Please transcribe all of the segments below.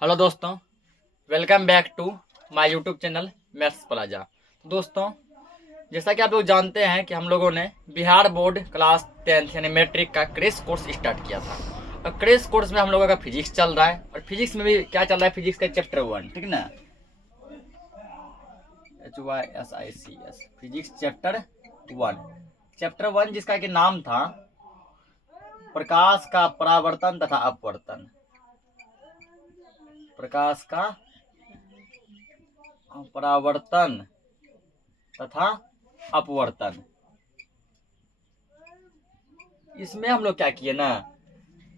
Hello दोस्तों, welcome back to my YouTube channel maths plaza. तो दोस्तों, जैसा कि आप लोग जानते हैं कि हम लोगों ने बिहार बोर्ड क्लास 10th यानी मैट्रिक का क्रेश कोर्स स्टार्ट किया था। और क्रेश कोर्स में हम लोगों का फिजिक्स चल रहा है और फिजिक्स में भी क्या चल रहा है, फिजिक्स का चैप्टर 1, ठीक ना, HYSICS फिजिक्स चैप्टर 1 जिसका कि नाम था प्रकाश का परावर्तन तथा अपवर्तन। प्रकाश का परावर्तन तथा अपवर्तन। इसमें हम लोग क्या किए ना,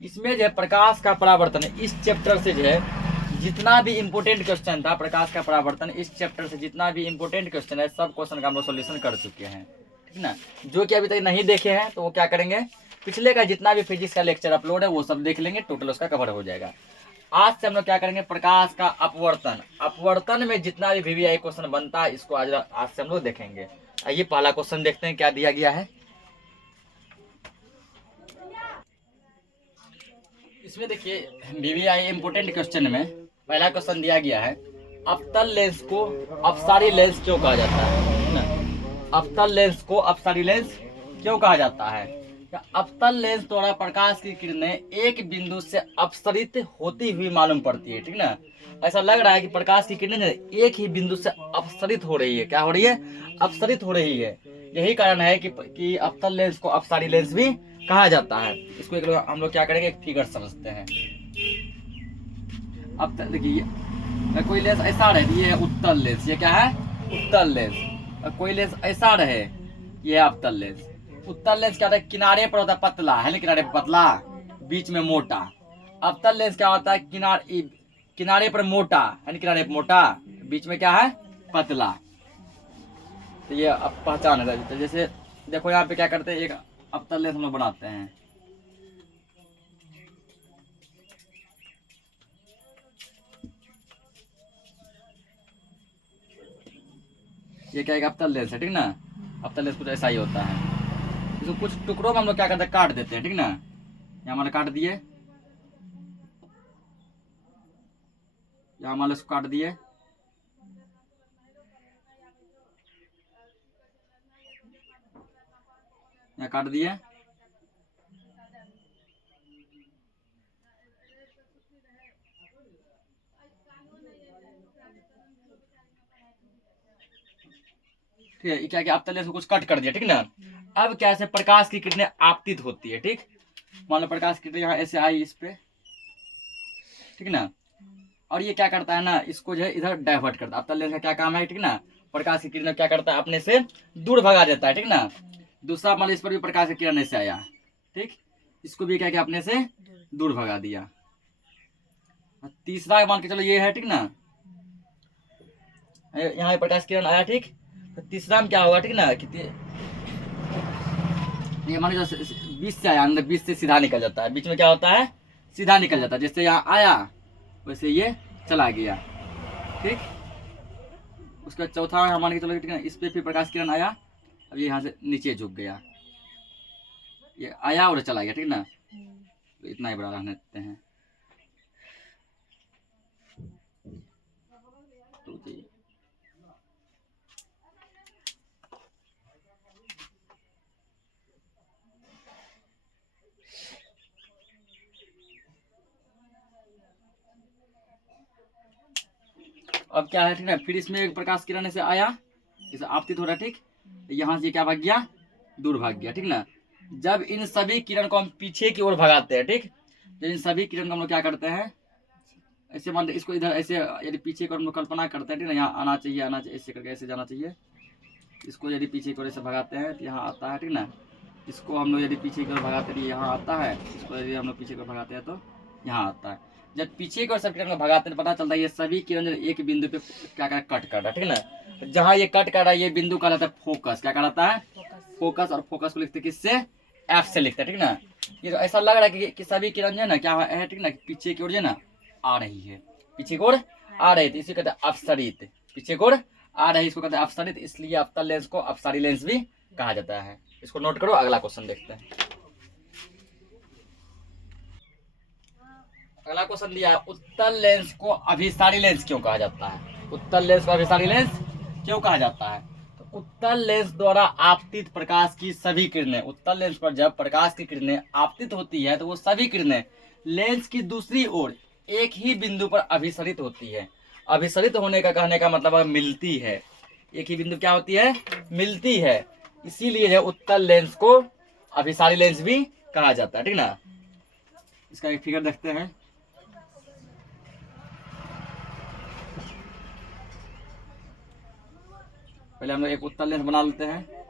इसमें जो है प्रकाश का परावर्तन, इस चैप्टर से जो है जितना भी इंपोर्टेंट क्वेश्चन था प्रकाश का परावर्तन, इस चैप्टर से जितना भी इंपोर्टेंट क्वेश्चन है सब क्वेश्चन का हम लोग सोल्यूशन कर चुके हैं, ठीक ना। जो कि अभी तक नहीं देखे हैं तो वो क्या करेंगे, पिछले का जितना भी फिजिक्स का लेक्चर अपलोड है वो सब देख लेंगे, टोटल उसका कवर हो जाएगा। आज से हम लोग क्या करेंगे, प्रकाश का अपवर्तन में जितना भी वीवीआई क्वेश्चन बनता है इसको आज से हम लोग देखेंगे। आइए पहला क्वेश्चन देखते हैं क्या दिया गया है। इसमें देखिए वीवीआई इंपोर्टेंट क्वेश्चन में पहला क्वेश्चन दिया गया है, अवतल लेंस को अपसारी लेंस क्यों कहा जाता है ना। अवतल लेंस को अपसारी लेंस क्यों कहा जाता है। अवतल लेंस द्वारा प्रकाश की किरणें एक बिंदु से अपसरित होती हुई मालूम पड़ती है, ठीक ना। ऐसा लग रहा है कि प्रकाश की किरणें एक ही बिंदु से अपसरित हो रही है। क्या हो रही है, अपसरित हो रही है। यही कारण है कि अवतल लेंस को अपसारी लेंस भी कहा जाता है। इसको एक हम लोग क्या करेंगे, एक फिगर समझते हैं। अब देखिए कोई लेंस ऐसा रहे, ये है उत्तल लेंस, ये क्या है, उत्तल लेंस। कोई लेंस ऐसा रहे, ये है अवतल लेंस। उत्तल लेंस क्या होता है, किनारे पर होता है पतला, है ना, किनारे पर पतला, बीच में मोटा। अवतल लेंस क्या होता है, किनारे पर मोटा, है ना, किनारे पर मोटा, बीच में क्या है, पतला। तो ये अब पहचान है। तो जैसे देखो यहाँ पे क्या करते हैं, एक अवतल लेंस हम लोग बनाते हैं। ये क्या, एक अवतल लेंस है, ठीक ना। अवतल लेंस कुछ ऐसा ही होता है। इसको कुछ टुकड़ों में हम लोग क्या करते हैं, काट देते हैं, ठीक ना। यहाँ हमारे काट दिए, यहाँ हमारे इसको काट दिए, यहाँ काट दिए। ठीक है, क्या क्या अवतल लेंस को कुछ कट कर दिया, ठीक ना। अब क्या है, प्रकाश की किरणें आपतित होती है, ठीक। मान लो प्रकाश की किरणें यहाँ ऐसे आई इस पे, ठीक ना। और ये क्या करता है ना, इसको जो है इधर डाइवर्ट करता है। अवतल लेंस का क्या काम है, ठीक ना, प्रकाश की किरण क्या करता है, अपने से दूर भगा देता है, ठीक ना। दूसरा मान लो इस पर भी प्रकाश की किरण ऐसे आया, ठीक, इसको भी क्या किया, अपने से दूर भगा दिया। तीसरा मान के चलो ये है, ठीक ना, यहाँ प्रकाश किरण आया, ठीक। तो तीसरा में क्या होगा, ठीक ना, कि ये मान लो 20 से आया अंदर, 20 से सीधा निकल जाता है, बीच में क्या होता है, सीधा निकल जाता है। जैसे यहाँ आया वैसे ये चला गया, ठीक। उसका चौथा मान के चलो, ठीक है, इस पे फिर प्रकाश किरण आया, अब ये यहाँ से नीचे झुक गया, ये आया और चला गया, ठीक ना। तो इतना ही बड़ा रहने देते हैं। तो जी अब क्या है, ठीक है, फिर इसमें एक प्रकाश किरण से आया, इसे आपतित हो रहा, ठीक। यहाँ से क्या भाग गया, दूर भाग गया, ठीक ना। जब इन सभी किरण को हम पीछे की ओर भगाते हैं, ठीक, तो इन सभी किरण को हम लोग क्या करते हैं, ऐसे मान इसको इधर ऐसे, यदि पीछे की ओर हम लोग कल्पना करते हैं, ठीक ना, यहाँ आना चाहिए, आना चाहिए, ऐसे करके ऐसे जाना चाहिए। इसको यदि पीछे की ओर ऐसे भगाते हैं तो यहाँ आता है, ठीक ना। इसको हम लोग यदि पीछे की ओर भगाते हैं यहाँ आता है, इसको यदि हम लोग पीछे की ओर भगाते हैं तो यहाँ आता है। जब पीछे की ओर सब किरण को भगाते हैं पता चलता है ये सभी किरण एक बिंदु पे क्या कर कट कर रहा है, ठीक ना। तो जहाँ ये कट कर रहा है ये बिंदु कहलाता है फोकस। क्या कहलाता है, फोकस। और फोकस को लिखते हैं किससे, एफ से लिखते हैं, ठीक ना। ये तो ऐसा लग रहा है कि सभी किरण जो है ना क्या है, ठीक ना, पीछे की ओर जो है ना आ रही है, पीछे की ओर आ रही थी, इसी कहते हैं अपसरित। पीछे की ओर आ रही, इसको कहते हैं अपसरित, इसलिए अवतल लेंस को अपसारी लेंस भी कहा जाता है। इसको नोट करो, अगला क्वेश्चन देखते हैं। अगला अगला क्वेश्चन दिया है, उत्तल लेंस को अभिसारी लेंस क्यों कहा जाता है? उत्तल लेंस को अभिसारी लेंस क्यों कहा जाता है? तो उत्तल लेंस द्वारा आपतित प्रकाश की सभी किरणें, उत्तल लेंस पर जब प्रकाश की किरणें आपतित होती है तो वो सभी किरणें लेंस की दूसरी ओर एक ही बिंदु पर अभिसरित होती है। अभिसरित होने का कहने का मतलब है मिलती है, एक ही बिंदु क्या होती है? मिलती है। इसीलिए जो उत्तल लेंस को अभिसारी लेंस भी कहा जाता है, ठीक ना। इसका एक फिगर देखते हैं। पहले हम लोग एक उत्तल लेंस बना लेते हैं।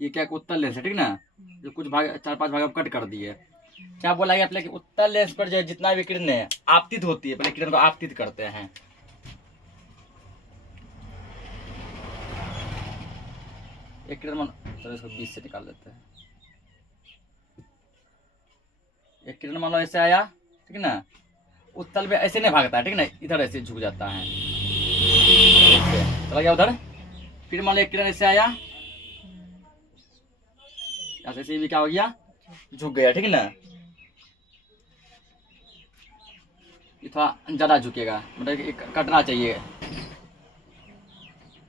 ये क्या उत्तल लेंस है, ठीक ना। जो कुछ भाग 4-5 भाग कट कर दिए। क्या बोला गया कि उत्तल लेंस पर जो जितना भी किरणें आपतित होती है, पहले किरण को आपतित करते हैं। एक किरण मान, चलो इसको 20 से निकाल लेते हैं। एक किरण मान लो ऐसे आया, ठीक ना। उत्तल में ऐसे नहीं भागता है, ठीक ना, इधर ऐसे झुक जाता है, चला गया उधर। फिर मान लो एक किरण ऐसे आया, ऐसे भी क्या हो गया? झुक गया, ठीक ना। ये थोड़ा ज्यादा झुकेगा, मतलब कटना चाहिए।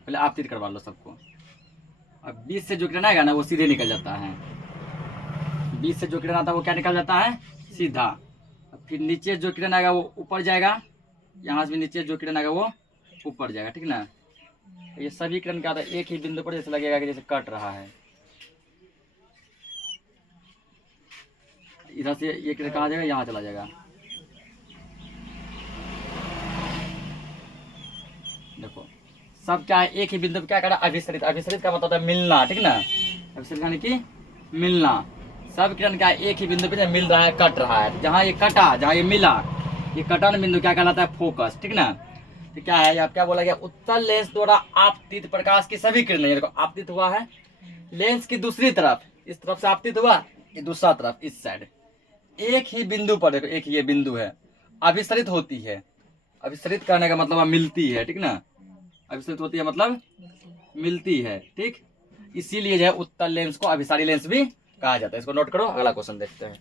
पहले आपतित करवा लो सबको। अब 20 से जो किरण आएगा ना वो सीधे निकल जाता है। 20 से जो किरण आता है वो क्या निकल जाता है? सीधा। फिर नीचे जो किरण आएगा वो ऊपर जाएगा, यहाँ से भी नीचे जो किरण आएगा वो ऊपर जाएगा, ठीक ना। ये सभी किरण क्या होता है? एक ही बिंदु पर जैसे लगेगा कि जैसे कट रहा है। इधर से ये किरण कहाँ जाएगा? यहाँ चला जाएगा। देखो सब क्या है? एक ही बिंदु पर क्या करा? अभिसरित। अभिसरित का मतलब होता है मिलना, ठीक ना। अभिसरित यानी कि मिलना। सब किरण क्या है? एक ही बिंदु पे मिल रहा है, कट रहा है। जहाँ ये कटा, जहाँ ये मिला, ये कटन बिंदु क्या कहलाता है? फोकस, ठीक ना। तो क्या है? आप क्या बोला गया? उत्तल लेंस द्वारा आपतित प्रकाश की सभी किरणें, देखो आपतित हुआ है लेंस की दूसरी तरफ, इस तरफ से आपतित हुआ, ये दूसरा तरफ इस साइड, एक ही बिंदु पर, देखो एक ही ये बिंदु है, अभिसरित होती है। अभिसरित करने का मतलब मिलती है, ठीक ना। अभिसरित होती है मतलब मिलती है, ठीक। इसीलिए जो है उत्तल लेंस को अभिसारी लेंस भी कहा जाता है। इसको नोट करो। अगला क्वेश्चन देखते हैं।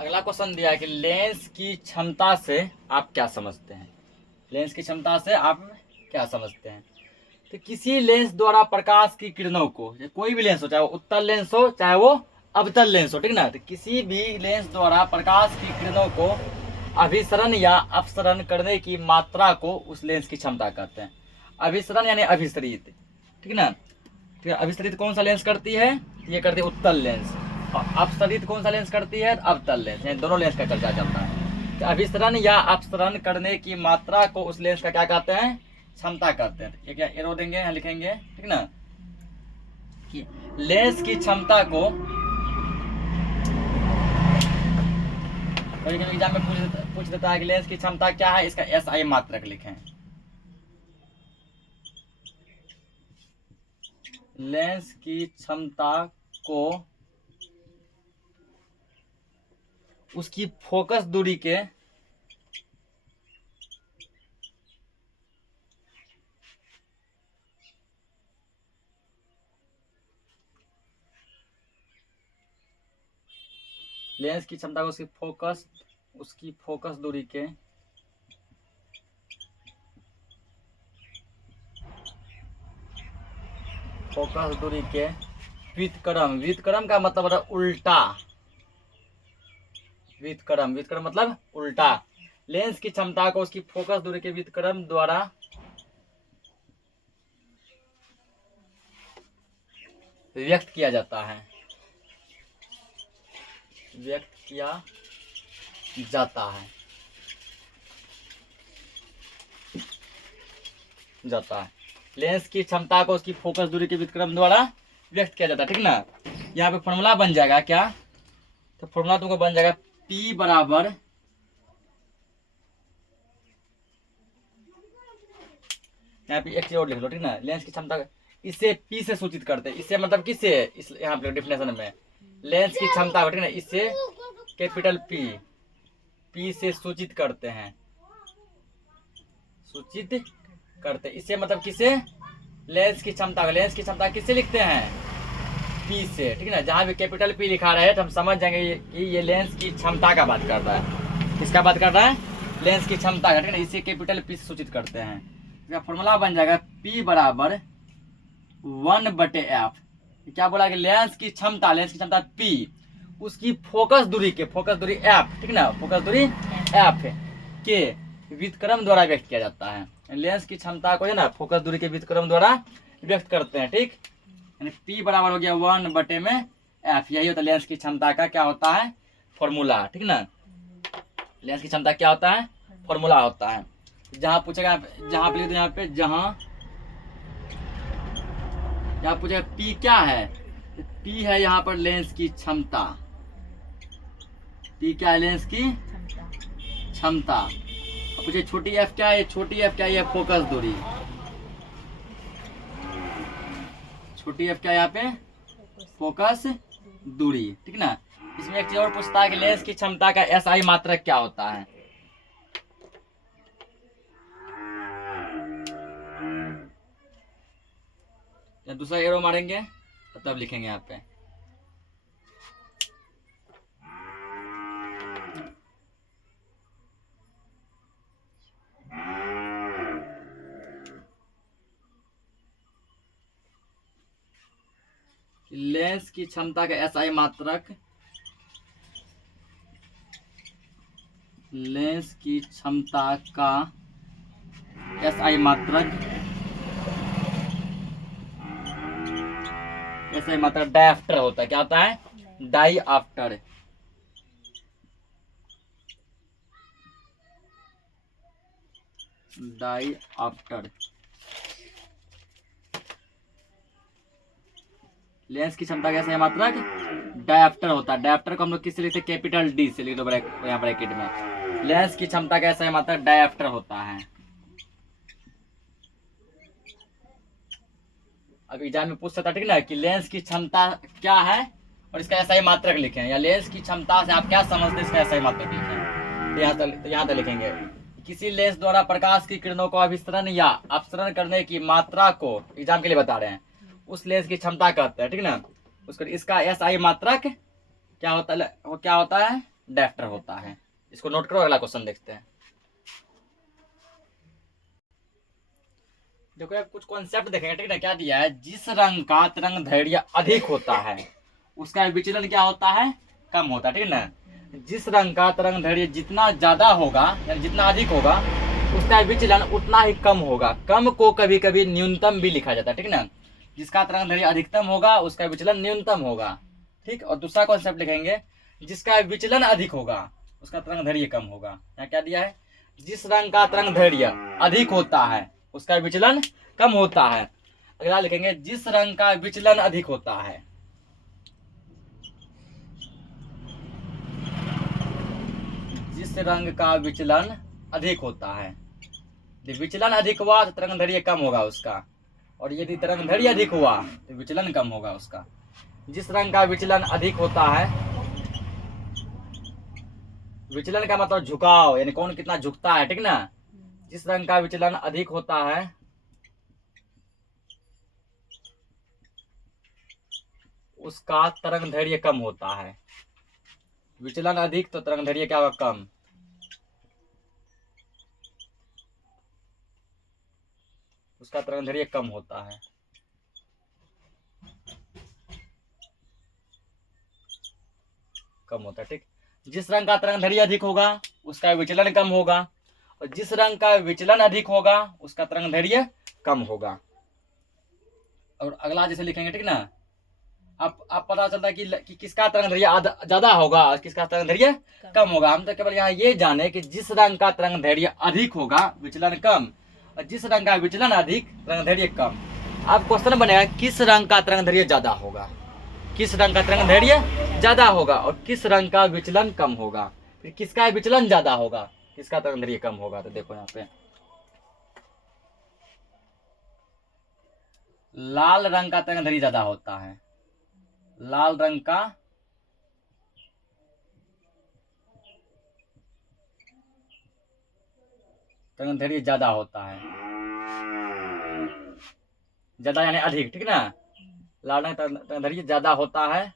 अगला क्वेश्चन दिया है कि लेंस की क्षमता से आप क्या समझते हैं? लेंस की क्षमता से आप क्या समझते हैं? तो किसी लेंस द्वारा प्रकाश की किरणों को, कोई भी लेंस हो, चाहे वो उत्तल लेंस हो चाहे वो अवतल लेंस हो, ठीक ना, तो किसी भी लेंस द्वारा प्रकाश की किरणों को अभिसरण या अपसरण करने की मात्रा को उस लेंस की क्षमता कहते हैं। अभिसरण यानी अभिसरित, ठीक ना। ठीक है, अभिसरित कौन सा लेंस करती है? ये करती है उत्तल लेंस। और अपसरित कौन सा लेंस करती है? अवतल लेंस। यानी दोनों लेंस का चर्चा चलता है। तो अभिसरण या अपसरण करने की मात्रा को उस लेंस का क्या कहते हैं? क्षमता कहते हैं। एक एरो देंगे, यहाँ लिखेंगे, ठीक ना, कि लेंस की क्षमता को, एग्जाम में पूछ देता है कि लेंस की क्षमता क्या है, इसका SI मात्रक लिखें। लेंस की क्षमता को उसकी फोकस दूरी के लेंस की क्षमता को उसकी फोकस दूरी के व्युत्क्रम, व्युत्क्रम का मतलब होता है उल्टा। व्युत्क्रम, व्युत्क्रम मतलब उल्टा। लेंस की क्षमता को उसकी फोकस दूरी के व्युत्क्रम द्वारा व्यक्त किया जाता है। व्यक्त किया जाता है लेंस की क्षमता को उसकी फोकस दूरी के व्युत्क्रम द्वारा व्यक्त किया जाता है, ठीक ना। यहाँ पे फॉर्मूला बन जाएगा क्या? तो फॉर्मूला तुमको बन जाएगा P बराबर यहाँ पे एक चीज और लिख लो, ठीक ना। लेंस की क्षमता इसे पी से सूचित करते हैं। इससे मतलब किससे, इस यहाँ पे डिफिनेशन में लेंस की क्षमता को, ठीक ना, इससे कैपिटल पी से सूचित करते हैं, सूचित करते। इससे मतलब किसे, लेंस की क्षमता, लेंस की क्षमता किससे लिखते हैं, पी से, ठीक है ना। जहाँ भी कैपिटल पी लिखा रहे तो हम समझ जाएंगे कि ये लेंस की क्षमता का बात कर रहा है। किसका बात कर रहा है, लेंस की क्षमता का, ठीक है ना। इसे कैपिटल पी से सूचित करते हैं। इसका फॉर्मूला बन जाएगा P बराबर 1/f। क्या बोला कि लेंस की क्षमता, लेंस की क्षमता P, उसकी फोकस दूरी के, फोकस दूरी f, ठीक ना, फोकस दूरी f के व्युत्क्रम द्वारा व्यक्त किया जाता है। लेंस की क्षमता को है ना फोकस दूरी के व्युत्क्रम द्वारा व्यक्त करते हैं, ठीक। यानी P बराबर हो गया 1/f। यही होता है लेंस की क्षमता का क्या होता है, फॉर्मूला, ठीक ना। लेंस की क्षमता क्या होता है, फॉर्मूला होता है। जहां पूछेगा, जहां पे यहाँ पे जहां पूछेगा P क्या है, P है यहाँ पर लेंस की क्षमता। P क्या है, लेंस की क्षमता। पूछे छोटी f क्या है, छोटी f क्या है, फोकस दूरी। छोटी f क्या है यहाँ पे, फोकस दूरी, ठीक ना। इसमें एक चीज और पूछता है कि लेंस की क्षमता का SI मात्रक क्या होता है। या दूसरा एरो मारेंगे तो तब लिखेंगे यहाँ पे। लेंस की क्षमता का SI मात्रक, लेंस की क्षमता का SI मात्रक, SI मात्रक डायऑप्टर होता है। क्या होता है, डायऑप्टर। डायऑप्टर लेंस की क्षमता का SI मात्रक डायऑप्टर होता है। डायऑप्टर को हम लोग किससे लिखते हैं, कैपिटल D से लिख दो यहाँ ब्रैकेट में। लेंस की क्षमता का SI मात्रक डायऑप्टर होता है। अब एग्जाम में पूछ सकता, ठीक ना, कि लेंस की क्षमता क्या है और इसका SI मात्रक लिखें, या लेंस की क्षमता से आप क्या समझते हैं, इसका SI मात्रक लिखें। तो यहाँ तक लिखेंगे, किसी लेंस द्वारा प्रकाश की किरणों को अभिसरण या अपसरण करने की मात्रा को, एग्जाम के लिए बता रहे हैं, उस लेंस की क्षमता कहते हैं, ठीक ना। उसको इसका SI मात्रक क्या होता है, वो क्या होता है, डायऑप्टर होता है। इसको नोट करो, अगला क्वेश्चन देखते हैं। देखो यार कुछ कॉन्सेप्ट देखेंगे, ठीक है। क्या दिया है, जिस रंग का तरंग दैर्घ्य अधिक होता है उसका विचलन क्या होता है, कम होता है, ठीक है ना। जिस रंग का तरंग दैर्घ्य जितना ज्यादा होगा, यानी जितना अधिक होगा, उसका विचलन उतना ही कम होगा। कम को कभी कभी न्यूनतम भी लिखा जाता है, ठीक ना। जिसका तरंग दैर्घ्य अधिकतम होगा उसका विचलन न्यूनतम होगा, ठीक। और दूसरा कॉन्सेप्ट लिखेंगे, जिसका विचलन अधिक होगा उसका तरंग दैर्घ्य कम होगा। यहाँ क्या दिया है, जिस रंग का तरंग दैर्घ्य अधिक होता है उसका विचलन कम होता है। अगला लिखेंगे, जिस रंग का विचलन अधिक होता है, जिस रंग का विचलन अधिक होता है। विचलन अधिक हुआ तो तरंग दैर्घ्य कम होगा उसका, और यदि तरंग दैर्घ्य अधिक हुआ तो विचलन कम होगा उसका। जिस रंग का विचलन अधिक होता है, विचलन का मतलब झुकाव, यानी कौन कितना झुकता है, ठीक ना। जिस रंग का विचलन अधिक होता है उसका तरंग दैर्घ्य कम होता है। विचलन अधिक तो तरंग दैर्घ्य क्या होगा, कम। उसका तरंग दैर्घ्य कम होता है। कम होता है, ठीक। जिस रंग का तरंग दैर्घ्य अधिक होगा उसका विचलन कम होगा, और जिस रंग का विचलन अधिक होगा उसका तरंग दैर्घ्य कम होगा। और अगला जैसे लिखेंगे, ठीक ना। अब पता चलता है कि किसका तरंग दैर्घ्य ज्यादा होगा और किसका तरंग दैर्घ्य कम होगा। हम तो केवल यहाँ ये जाने कि जिस रंग का तरंग दैर्घ्य अधिक होगा विचलन कम, और जिस रंग का विचलन अधिक तरंग दैर्घ्य कम। अब क्वेश्चन बनेगा, किस रंग का तरंग दैर्घ्य ज्यादा होगा, किस रंग का तरंग दैर्घ्य ज्यादा होगा और किस रंग का विचलन कम होगा। फिर किसका विचलन ज्यादा होगा, किसका तरंग दैर्घ्य कम होगा। तो देखो यहाँ पे लाल रंग का तरंग दैर्घ्य ज्यादा होता है, लाल रंग का तरंग दैर्घ्य ज्यादा होता है, ज्यादा यानी अधिक, ठीक ना। लाल रंग का तरंग दैर्घ्य ज्यादा होता है,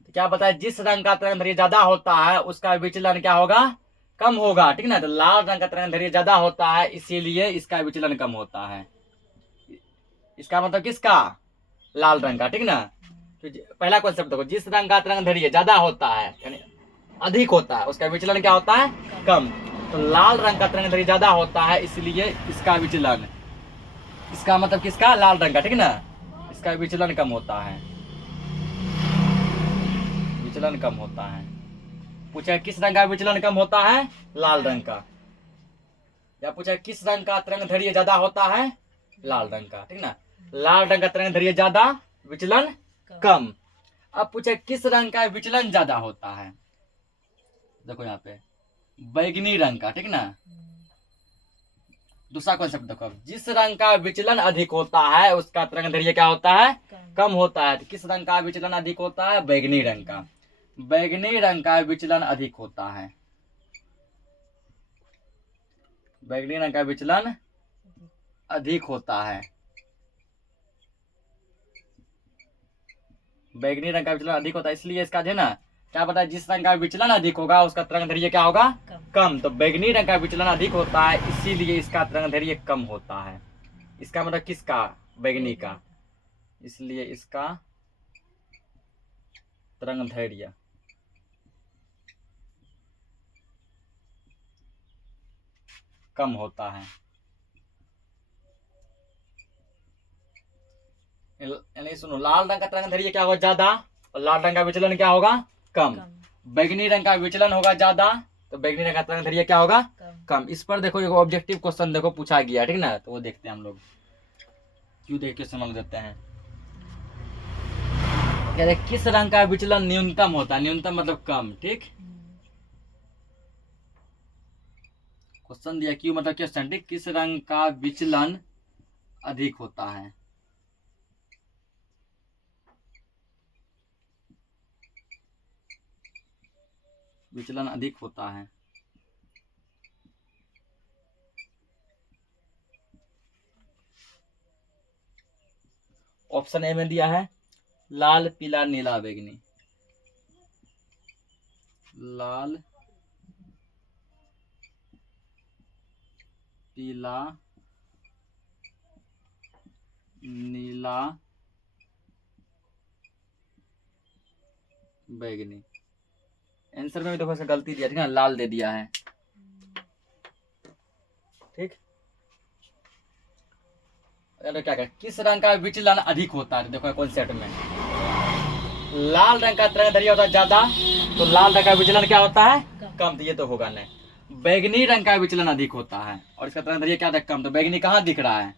तो क्या बताए, जिस रंग का तरंग दैर्घ्य ज्यादा होता है उसका विचलन क्या होगा, कम होगा, ठीक ना। तो लाल रंग का तरंग दैर्घ्य ज्यादा होता है, इसीलिए इसका विचलन कम होता है। इसका मतलब किसका, लाल रंग का, ठीक ना। तो पहला कॉन्सेप्ट देखो, जिस रंग का तरंग दैर्घ्य ज्यादा होता है यानी अधिक होता है, उसका विचलन क्या होता है, कम। तो लाल रंग का तरंग दैर्घ्य ज्यादा होता है, इसलिए इसका विचलन, इसका मतलब किसका, लाल रंग का, ठीक ना, इसका विचलन कम होता है, विचलन कम होता है। पूछा किस रंग का विचलन कम होता है, लाल रंग का। या पूछा किस रंग का तरंग दैर्घ्य ज्यादा होता है, लाल रंग का, ठीक ना। लाल रंग का तरंग दैर्घ्य ज्यादा, विचलन कम। अब पूछे किस रंग का विचलन ज्यादा होता है, देखो यहाँ पे बैगनी रंग का, ठीक ना। दूसरा कॉन्सेप्ट देखो, जिस रंग का विचलन अधिक होता है उसका तरंग दैर्घ्य क्या होता है, कम होता है। तो किस रंग का विचलन अधिक होता है, बैगनी रंग का। बैगनी रंग का विचलन अधिक होता है, बैगनी रंग का विचलन अधिक होता है, बैगनी रंग का विचलन अधिक होता है, इसलिए इसका जो है ना, क्या पता है, जिस रंग का विचलन अधिक होगा उसका तरंग दैर्घ्य क्या होगा, कम। तो बैगनी रंग का विचलन अधिक होता है, इसीलिए इसका तरंग दैर्घ्य कम होता है। इसका मतलब किसका, बैगनी का, इसलिए इसका तरंग दैर्घ्य कम होता है। यानी सुनो, लाल रंग का तरंग दैर्घ्य क्या होगा, ज्यादा, और लाल रंग का विचलन क्या होगा, कम। बैगनी रंग का विचलन होगा ज्यादा, तो बैगनी रंग का तरंग दैर्घ्य क्या होगा, कम। इस पर देखो एक ऑब्जेक्टिव क्वेश्चन देखो पूछा गया, ठीक ना, तो वो देखते हैं हम लोग, क्यों देख के समझ देते हैं। क्या किस रंग का विचलन न्यूनतम होता है, न्यूनतम मतलब कम, ठीक। क्वेश्चन दिया क्यों मतलब क्वेश्चन, ठीक, किस रंग का विचलन अधिक होता है, विचलन अधिक होता है। ऑप्शन ए में दिया है लाल पीला नीला बैगनी, लाल पीला नीला बैगनी। आंसर में भी देखो गलती दिया, ठीक है, लाल दे दिया है, ठीक। अरे क्या क्या, किस रंग का विचलन अधिक होता है, देखो कॉन्सेप्ट में लाल रंग का तरंग दैर्घ्य होता है ज्यादा, तो लाल रंग का विचलन क्या होता है, कम। तो ये तो होगा नहीं। बैगनी रंग का विचलन अधिक होता है और इसका तरंग दैर्घ्य क्या था, कम। तो बैगनी कहाँ दिख रहा है,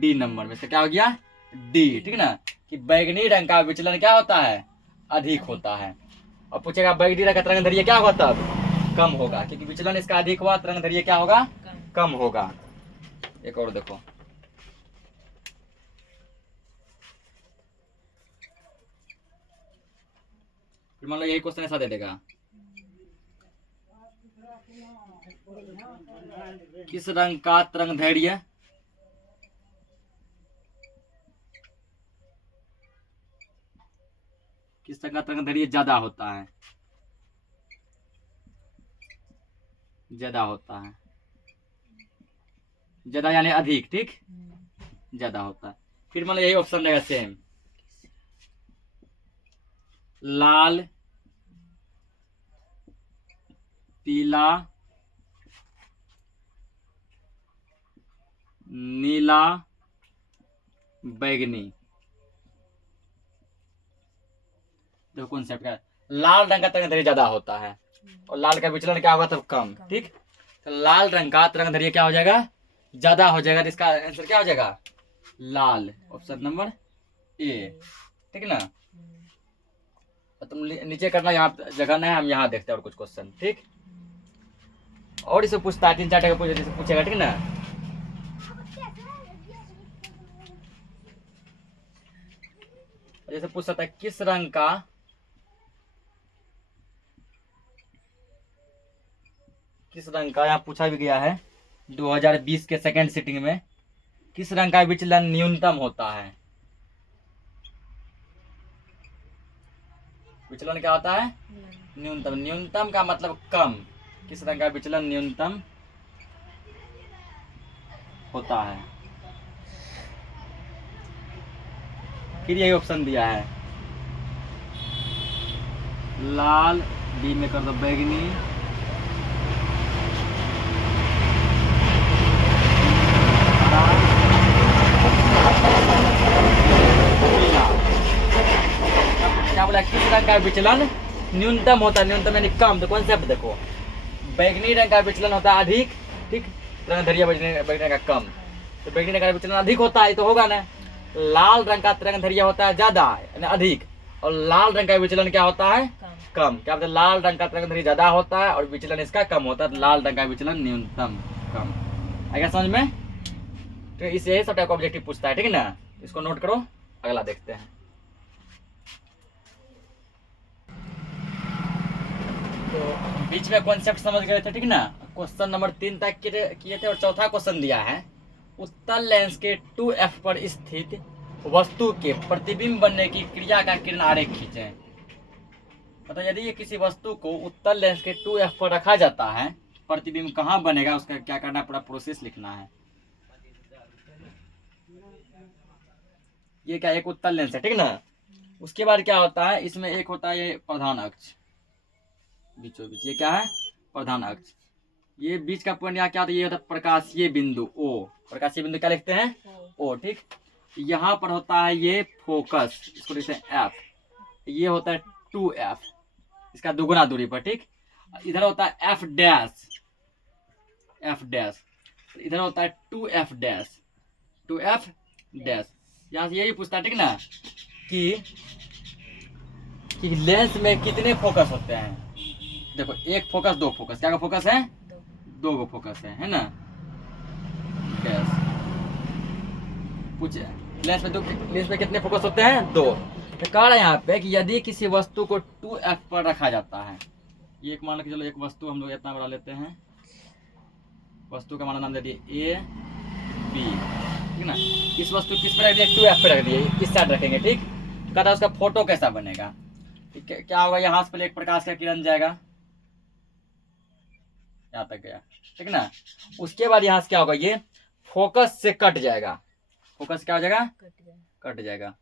डी नंबर में, इसका क्या हो गया, डी, ठीक ना। कि बैगनी रंग का विचलन क्या होता है, अधिक होता है। और पूछेगा बैगनी रंग का तरंग दैर्घ्य क्या होगा, तब कम होगा, क्योंकि विचलन इसका अधिक हुआ, तरंग दैर्घ्य क्या होगा, कम होगा। एक और देखो, फिर मान लो यही क्वेश्चन ऐसा दे देगा, किस रंग का तरंग दैर्घ्य किस रंग का तरंग दैर्घ्य ज्यादा होता है, ज्यादा होता है, ज्यादा यानी अधिक, ठीक, ज्यादा होता है। फिर मान लो यही ऑप्शन रहेगा सेम, लाल पीला नीला बैगनी। देखो कॉन्सेप्ट क्या है, लाल रंग का तरंग दैर्घ्य ज्यादा होता है और लाल का विचलन क्या होगा, तब कम, ठीक। तो लाल रंग का तरंग दैर्घ्य क्या हो जाएगा, ज्यादा हो जाएगा, तो इसका आंसर क्या हो जाएगा, लाल, ऑप्शन नंबर ए, ठीक ना। तो तुम नीचे करना, यहाँ जगह नहीं है, हम यहाँ देखते हैं और कुछ क्वेश्चन, ठीक। और इसे पूछता है, 3-4 जगह पूछेगा, ठीक ना। जैसे पूछ सकता है किस रंग का यहाँ पूछा भी गया है 2020 के सेकंड सिटिंग में, किस रंग का विचलन न्यूनतम होता है? विचलन क्या होता है? न्यूनतम। न्यूनतम का मतलब कम। किस रंग का विचलन न्यूनतम होता है? फिर यही ऑप्शन दिया है, लाल, बी में कर दो बैगनी, क्या बोला? किस रंग का विचलन न्यूनतम होता है? न्यूनतम यानी कम। तो कौन सा देखो, बैगनी रंग का विचलन होता है अधिक, ठीक, तरंग धैर्घ्य बैगनी का कम, तो बैगनी रंग का विचलन अधिक होता है, तो होगा ना। लाल रंग का तरंग धैर्घ्य होता है ज्यादा यानी अधिक, और लाल रंग का विचलन क्या होता है? कम। क्या बोलते हैं? लाल रंग का तरंग धैर्घ्य ज्यादा होता है और विचलन इसका कम होता है, तो लाल रंग का विचलन न्यूनतम कम। आएगा समझ में? तो इसे यही सब टाइप का ऑब्जेक्टिव पूछता है, ठीक है ना। इसको नोट करो, अगला देखते हैं। तो बीच में कॉन्सेप्ट समझ गए थे, ठीक ना। क्वेश्चन नंबर 3 तक किए थे और चौथा क्वेश्चन दिया है, उत्तल लेंस के 2f पर स्थित वस्तु के प्रतिबिंब बनने की क्रिया का किरण आरेख खींचें। मतलब यदि ये किसी वस्तु को उत्तल लेंस के 2f पर रखा जाता है, प्रतिबिंब कहाँ बनेगा उसका क्या करना है, पूरा प्रोसेस लिखना है। ये क्या एक उत्तल लेंस है, ठीक ना। उसके बाद क्या होता है, इसमें एक होता है ये प्रधान अक्ष, बीचों बीच ये क्या है? प्रधान अक्ष। ये बीच का पॉइंट यहाँ क्या होता है? ये होता है प्रकाशीय बिंदु O। प्रकाशीय बिंदु क्या लिखते हैं? O, ठीक। यहाँ पर होता है ये फोकस, इसको लिखते हैं F। ये होता है 2f, इसका दुगुना दूरी पर, ठीक। इधर होता है F डैश, इधर होता है 2f डैश। यहाँ से यही पूछता है, ठीक ना, कि लेंस में कितने फोकस होते हैं। देखो, एक फोकस, दो फोकस, क्या का फोकस है? दो गो फोकस है ना। डैश पूछे लेंस में कितने फोकस होते हैं? दो। तो कह रहा है यहाँ पे कि यदि किसी वस्तु को 2f पर रखा जाता है, ये एक मान के चलो, एक वस्तु हम लोग इतना बड़ा लेते हैं, वस्तु का मान नाम दे दिए A B, ठीक ना। इस वस्तु किस पर रख दिए? 2f पे रख दिए, इस साइड रखेंगे, ठीक। कहता है उसका फोटो कैसा बनेगा? क्या होगा, यहाँ से पहले एक प्रकाश का किरण जाएगा, यहाँ तक गया, ठीक ना। उसके बाद यहाँ से क्या होगा, ये फोकस से कट जाएगा। फोकस क्या हो जाएगा? कट जाएगा,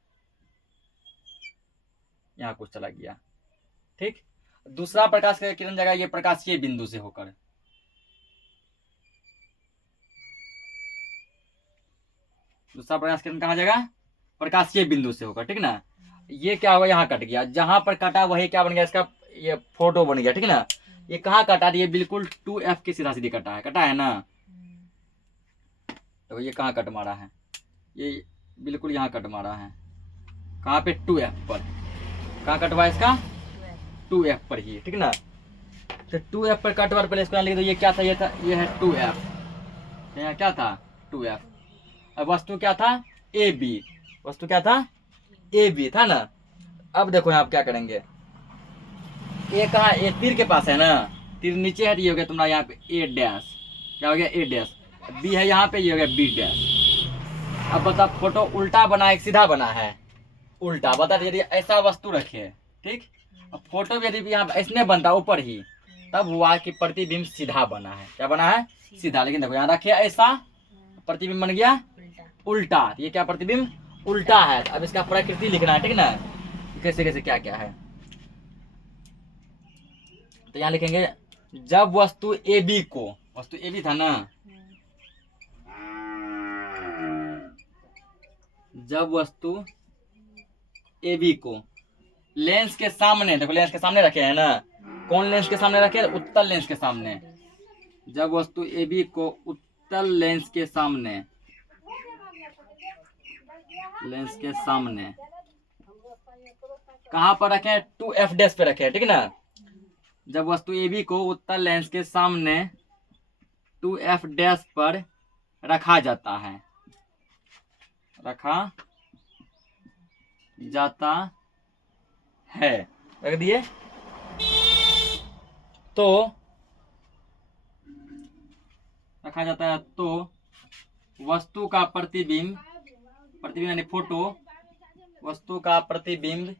यहाँ कुछ चला गया, ठीक। दूसरा प्रकाश का किरण जाएगा ये प्रकाशीय बिंदु से होकर, दूसरा प्रकाश किरण कहाँ जाएगा? प्रकाशीय बिंदु से होकर, ठीक ना। ये क्या होगा, यहाँ कट गया, जहां पर कटा वही क्या बन गया, इसका ये फोटो बन गया, ठीक ना। ये कहाँ कटा? ये बिल्कुल 2f के सीधा सीधी कटा है ना। तो ये कहाँ कट मारा है? ये बिल्कुल यहाँ कट मारा है, कहाँ पे? 2f पर। कहाँ कटवा इसका? 2f पर ही, ठीक ना। तो 2f पर कटवा, पहले इसको लिख दो, ये क्या था? ये है 2f, यहाँ क्या था? 2f। अब वस्तु क्या था? AB। वस्तु क्या था? AB था ना। अब देखो यहाँ क्या करेंगे, ये कहाँ? ये तीर के पास है ना, तीर नीचे है, ये हो गया तुम्हारा यहाँ पे A डैश, क्या हो गया? A dash. B है यहाँ पे, ये हो गया B डैश। अब बता, फोटो उल्टा बना है सीधा बना है? उल्टा। बता, यदि ऐसा वस्तु रखे, ठीक, अब फोटो भी यदि यहाँ ऐसने बनता ऊपर ही, तब हुआ कि प्रतिबिंब सीधा बना है। क्या बना है? सीधा। लेकिन देखो यहाँ रखे ऐसा, प्रतिबिंब बन गया उल्टा। ये क्या? प्रतिबिंब उल्टा है। अब इसका प्रकृति लिखना है, ठीक ना, कैसे कैसे क्या क्या है। तो यहाँ लिखेंगे, जब वस्तु AB को, वस्तु AB था ना, जब वस्तु AB को लेंस के सामने, देखो लेंस के सामने रखे हैं ना, कौन लेंस के सामने रखे? उत्तल लेंस के सामने। जब वस्तु AB को उत्तल लेंस के सामने, लेंस के सामने कहां पर रखे? 2f डैश पे रखे, ठीक ना। जब वस्तु AB को उत्तल लेंस के सामने 2f डैश पर रखा जाता है, रखा जाता है, रख दिए। तो रखा जाता है तो वस्तु का प्रतिबिंब, प्रतिबिंब यानी फोटो, वस्तु का प्रतिबिंब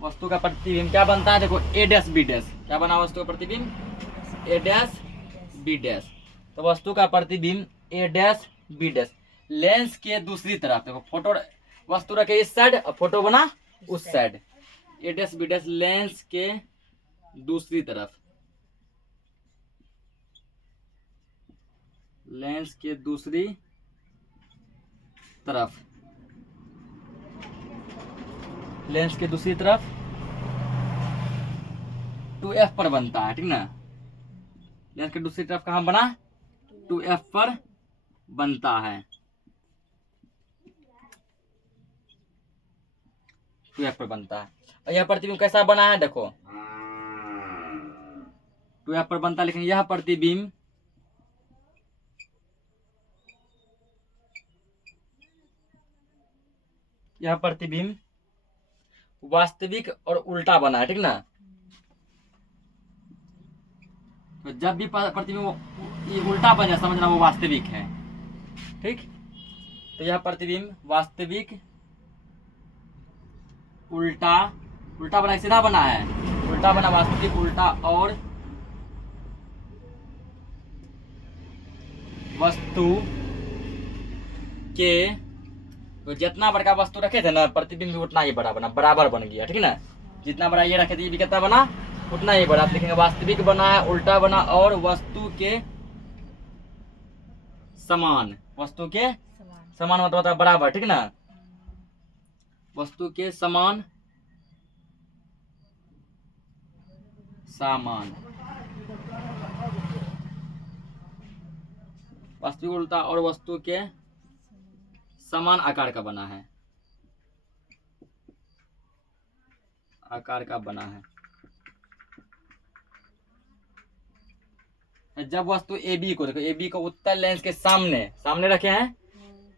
वस्तु का प्रतिबिंब क्या बनता है, देखो ए डैश बी डैश, क्या बना वस्तु का प्रतिबिंब ए डैश बी डैश। तो वस्तु का प्रतिबिंब ए डैश बी डैश लेंस के दूसरी तरफ, देखो फोटो वस्तु रखे इस साइड और फोटो बना उस साइड, ए डैश बी डैश लेंस के दूसरी तरफ, लेंस के दूसरी तरफ, लेंस के दूसरी तरफ 2f पर बनता है, ठीक ना। लेंस के दूसरी तरफ कहाँ बना, 2f पर बनता है, 2f पर बनता है। और यह प्रतिबिंब कैसा बना है, देखो 2f पर बनता है, लेकिन यह प्रतिबिंब वास्तविक और उल्टा बना है, ठीक ना। तो जब भी प्रतिबिंब ये उल्टा बन जाए समझना वो वास्तविक है, ठीक। तो यह प्रतिबिंब वास्तविक उल्टा, उल्टा बना सीधा बना है, उल्टा बना वास्तविक उल्टा और वस्तु के, तो जितना बड़ा वस्तु रखे थे ना प्रतिबिंब भी उतना ही बड़ा बना, बराबर बन गया, ठीक है ना। जितना बड़ा ये रखे थे ये भी कितना बना, उतना ही बड़ा। आप लिखेंगे वास्तविक बना है, उल्टा बना और वस्तु के समान, वस्तु के समान मतलब होता है बराबर, ठीक ना। वस्तु के समान सामान, वास्तविक उल्टा और वस्तु के समान आकार का बना है, आकार का बना है। जब वस्तु ए बी को, देखो ए बी को उत्तल लेंस के सामने, सामने रखे हैं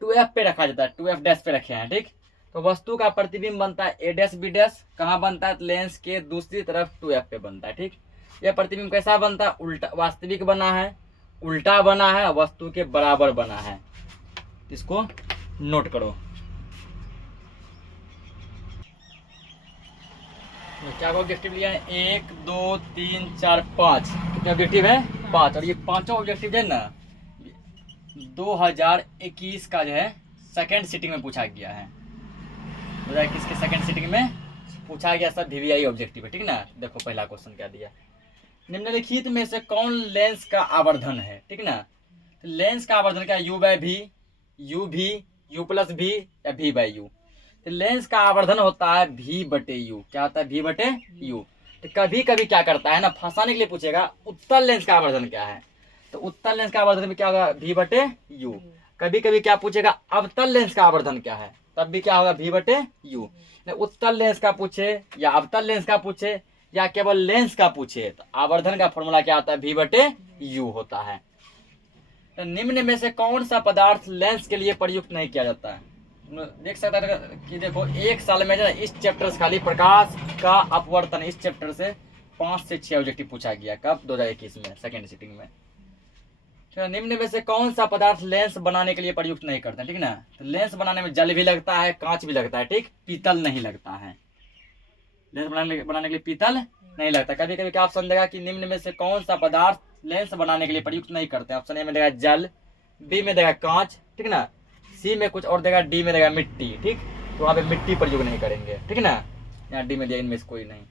2f पे रखा जाता है, 2f डैश पे रखे हैं, ठीक। तो वस्तु का प्रतिबिंब बनता है ए डैश बी डैश, कहाँ बनता है, लेंस के दूसरी तरफ 2f पे बनता है, ठीक। यह प्रतिबिंब कैसा बनता है, उल्टा, वास्तविक बना है, उल्टा बना है, वस्तु के बराबर बना है। इसको नोट करो। क्या ऑब्जेक्टिव लिया है, 1 2 3 4 5, कितने ऑब्जेक्टिव है, 5। और ये पांचों ऑब्जेक्टिव है ना 2021 का जो है सेकेंड सिटिंग में पूछा गया है, 2021 के सेकेंड सिटिंग में पूछा गया, सब VVI ऑब्जेक्टिव है, ठीक ना। देखो पहला क्वेश्चन क्या दिया, निम्नलिखित में से कौन लेंस का आवर्धन है, ठीक ना। तो लेंस का आवर्धन क्या, u/v, u/v, u+v या v/u। तो लेंस का आवर्धन होता है v/u, क्या होता है, v/u। तो कभी कभी क्या करता है ना, फंसाने के लिए पूछेगा उत्तल लेंस का आवर्धन क्या है, तो उत्तल लेंस का आवर्धन में क्या होगा, v/u। कभी कभी क्या पूछेगा अवतल लेंस का आवर्धन क्या है, तब भी क्या होगा, v/u। उत्तल लेंस का पूछे या अवतल लेंस का पूछे या केवल लेंस का पूछे, तो आवर्धन का फॉर्मूला क्या आता है, v/u होता है। तो निम्न में से कौन सा पदार्थ लेंस के लिए प्रयुक्त नहीं किया जाता है, देख सकता है कि देखो एक साल में इस चैप्टर से खाली प्रकाश का अपवर्तन, इस चैप्टर से 5 से 6 ऑब्जेक्टिव पूछा गया, कब, 2021 में सेकेंड सिटिंग में। तो निम्न में से कौन सा पदार्थ लेंस बनाने के लिए प्रयुक्त नहीं करते, ठीक ना। तो लेंस बनाने में जल भी लगता है, कांच भी लगता है, ठीक, पीतल नहीं लगता है, लेंस बनाने के लिए पीतल नहीं लगता। कभी कभी क्या ऑप्शन देगा कि निम्न में से कौन सा पदार्थ लेंस बनाने के लिए प्रयुक्त नहीं करते, ऑप्शन ए में देगा जल, बी में देगा कांच, ठीक ना, सी में कुछ और देगा, डी में देगा मिट्टी, ठीक। तो वहाँ पे मिट्टी प्रयोग नहीं करेंगे, ठीक ना। यहाँ डी में दिया, इनमें से कोई नहीं।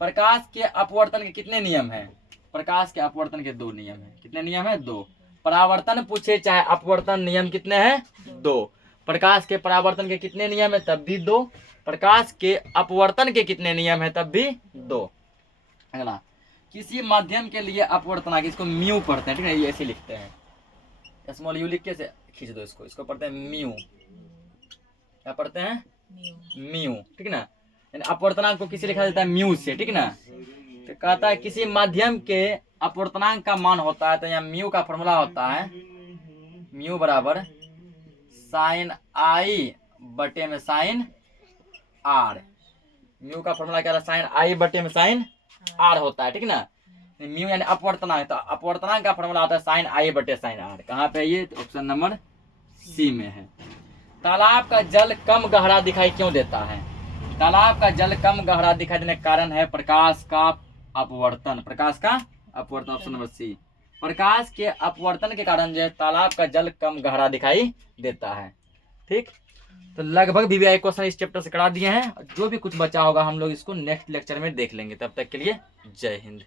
प्रकाश के अपवर्तन के कितने नियम हैं, प्रकाश के अपवर्तन के 2 नियम हैं, कितने नियम है, 2। परावर्तन पूछे चाहे अपवर्तन, नियम कितने हैं, 2। प्रकाश के परावर्तन के कितने नियम है, तब भी 2। प्रकाश के अपवर्तन के कितने नियम है, तब भी 2। अगला, किसी माध्यम के लिए अपवर्तनांक, इसको म्यू पढ़ते हैं, ठीक है, ये ऐसे लिखते हैं, स्मॉल यू लिख के से खींच दो इसको, इसको पढ़ते हैं म्यू, क्या पढ़ते हैं, म्यू, ठीक ना। अपवर्तनांक को किसी लिखा जाता है म्यू से, ठीक ना। तो कहता है किसी माध्यम के अपवर्तनांक का मान होता है, तो यहाँ म्यू का फॉर्मूला होता है म्यू बराबर साइन आई बटे में साइन आर। म्यू का फॉर्मूला क्या था, साइन आई बटे में साइन आर होता है, ठीक ना। म्यू यानी अपवर्तनांक, तो अपवर्तनांक का फॉर्मूला आता है साइन आई बटे साइन आर। कहाँ पे है ये, तो ऑप्शन नंबर सी में है। तालाब का जल कम गहरा दिखाई क्यों देता है? तालाब का जल कम गहरा दिखाई देने का कारण है प्रकाश का अपवर्तन। प्रकाश का अपवर्तन, ऑप्शन नंबर सी। प्रकाश के अपवर्तन के कारण जो है तालाब का जल कम गहरा दिखाई देता है। ठीक, तो लगभग वीवीआई क्वेश्चन इस चैप्टर से करा दिए हैं। जो भी कुछ बचा होगा हम लोग इसको नेक्स्ट लेक्चर में देख लेंगे। तब तक के लिए जय हिंद।